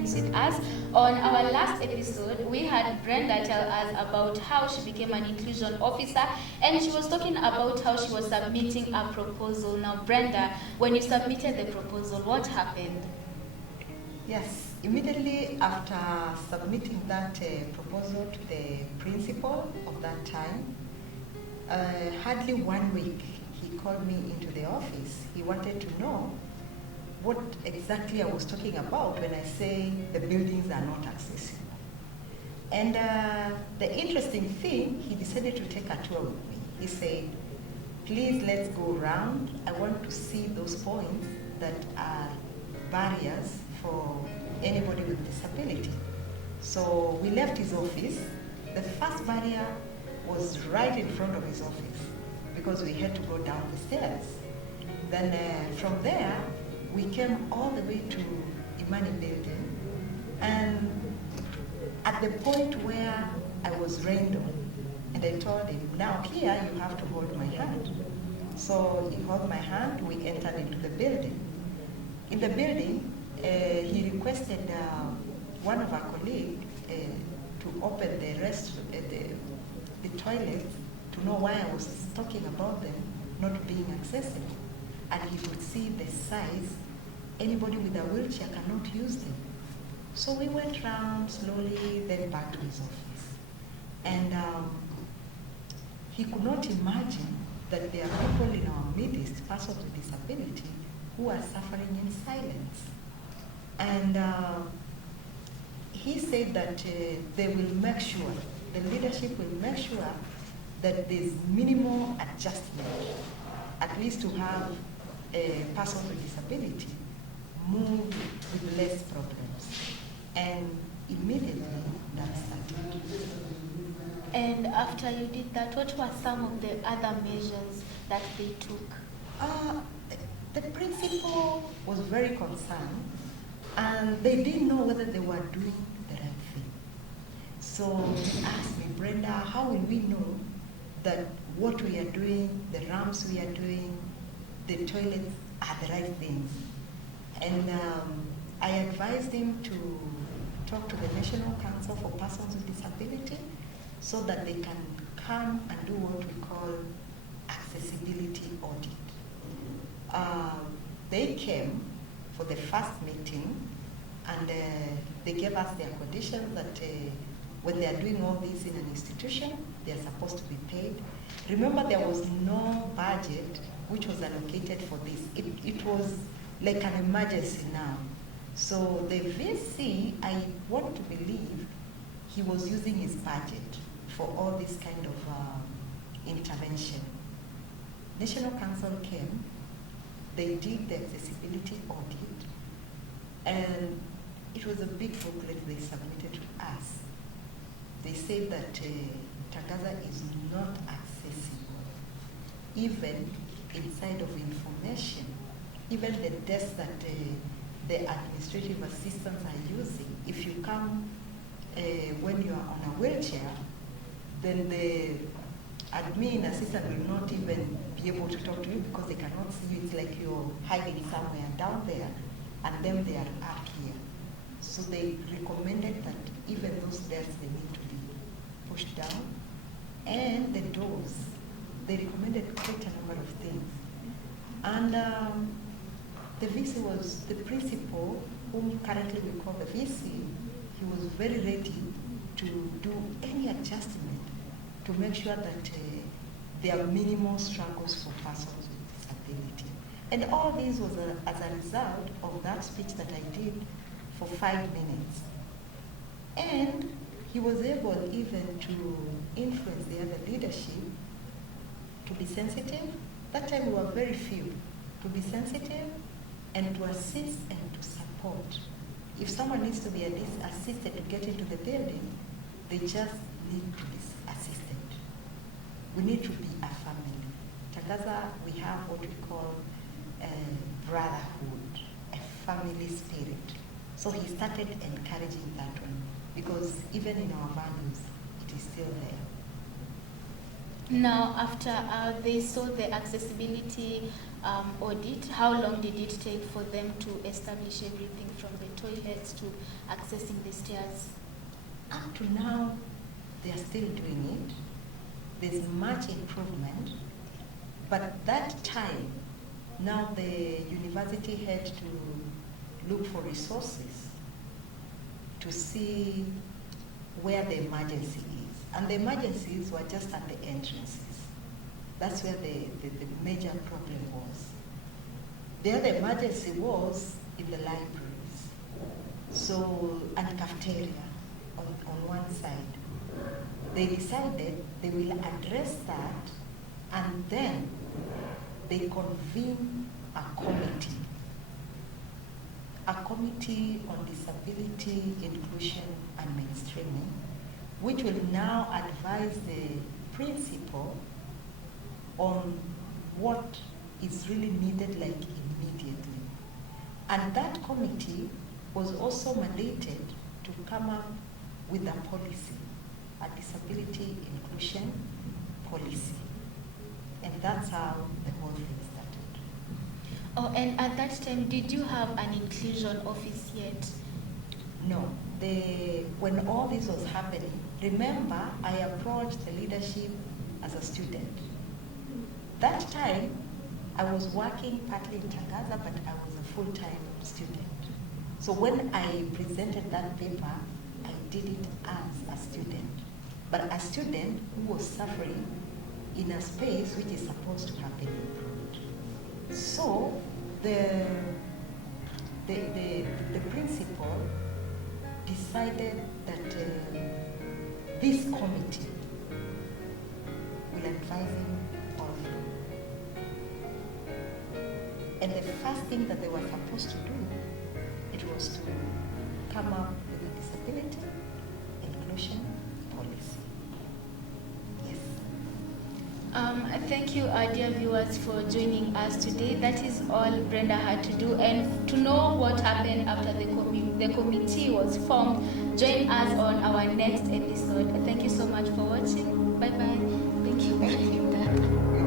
things with us. On our last episode, we had Brenda tell us about how she became an inclusion officer, and she was talking about how she was submitting a proposal. Now, Brenda, when you submitted the proposal, what happened? Yes, immediately after submitting that proposal to the principal of that time, hardly 1 week, he called me into the office. He wanted to know what exactly I was talking about when I say the buildings are not accessible. And the interesting thing, he decided to take a tour with me. He said, please let's go around. I want to see those points that are barriers for anybody with disability. So we left his office. The first barrier was right in front of his office because we had to go down the stairs. Then from there, we came all the way to Imani building, and at the point where I was rained on, and I told him, now here you have to hold my hand. So he held my hand, we entered into the building. In the building, he requested one of our colleagues to open the toilets to know why I was talking about them not being accessible. And he could see the size. Anybody with a wheelchair cannot use them. So we went round slowly, then back to his office. And he could not imagine that there are people in our midst, persons with disability, who are suffering in silence. And he said that they will make sure, the leadership will make sure that there's minimal adjustment, at least to have a person with disability move with less problems. And immediately that started. And after you did that, what were some of the other measures that they took? The principal was very concerned, and they didn't know whether they were doing the right thing. So they asked me, Brenda, how will we know that what we are doing, the ramps we are doing, the toilets are the right things? And I advised him to talk to the National Council for Persons with Disability so that they can come and do what we call accessibility audit. They came for the first meeting, and they gave us their conditions that when they are doing all this in an institution, they are supposed to be paid. Remember, there was no budget which was allocated for this. It was like an emergency now. So the VC, I want to believe, he was using his budget for all this kind of intervention. National Council came, they did the accessibility audit, and it was a big booklet they submitted to us. They said that Tangaza is not accessible, even inside of information, even the desk that the administrative assistants are using. If you come when you are on a wheelchair, then the admin assistant will not even be able to talk to you because they cannot see you. It's like you're hiding somewhere down there, and then they are up here. So they recommended that even those desks, they need to be pushed down. And the doors, they recommended quite a number of things. And the VC was the principal, whom currently we call the VC. He was very ready to do any adjustment to make sure that there are minimal struggles for persons with disability. And all this was as a result of that speech that I did for 5 minutes. And he was able even to influence the other leadership to be sensitive. That time we were very few. To be sensitive and to assist and to support. If someone needs to be assisted to get into the building, they just need to be assisted. We need to be a family. Tangaza, we have what we call brotherhood, a family spirit. So he started encouraging that one, because even in our values, it is still there. Now, after they saw the accessibility audit, how long did it take for them to establish everything from the toilets to accessing the stairs? Up to now, they are still doing it. There's much improvement. But that time, now the university had to look for resources to see where the emergency is. And the emergencies were just at the entrances. That's where the major problem was. The other emergency was in the libraries. So, and cafeteria on one side. They decided they will address that, and then they convened a committee on disability, inclusion, and mainstreaming, which will now advise the principal on what is really needed, like immediately. And that committee was also mandated to come up with a policy, a disability inclusion policy. And that's how the whole thing started. Oh, and at that time, did you have an inclusion office yet? No. When all this was happening, remember, I approached the leadership as a student. That time, I was working partly in Tangaza, but I was a full-time student. So when I presented that paper, I did it as a student. But a student who was suffering in a space which is supposed to have been improved. So the principal decided that this committee will advise him all through. And the first thing that they were supposed to do, it was to come up with a disability inclusion policy. Yes. Thank you, dear viewers, for joining us today. That is all Brenda had to do. And to know what happened after the committee was formed, join us on our next episode. Thank you so much for watching. Bye-bye. Thank you. Thank you.